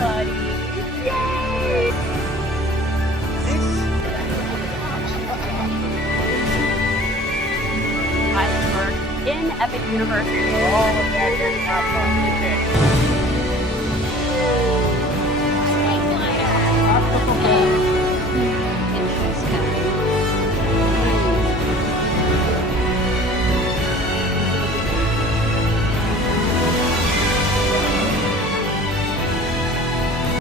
buddy. Yay! Heidelberg in Epic University. Oh, yeah, there's not much. Okay.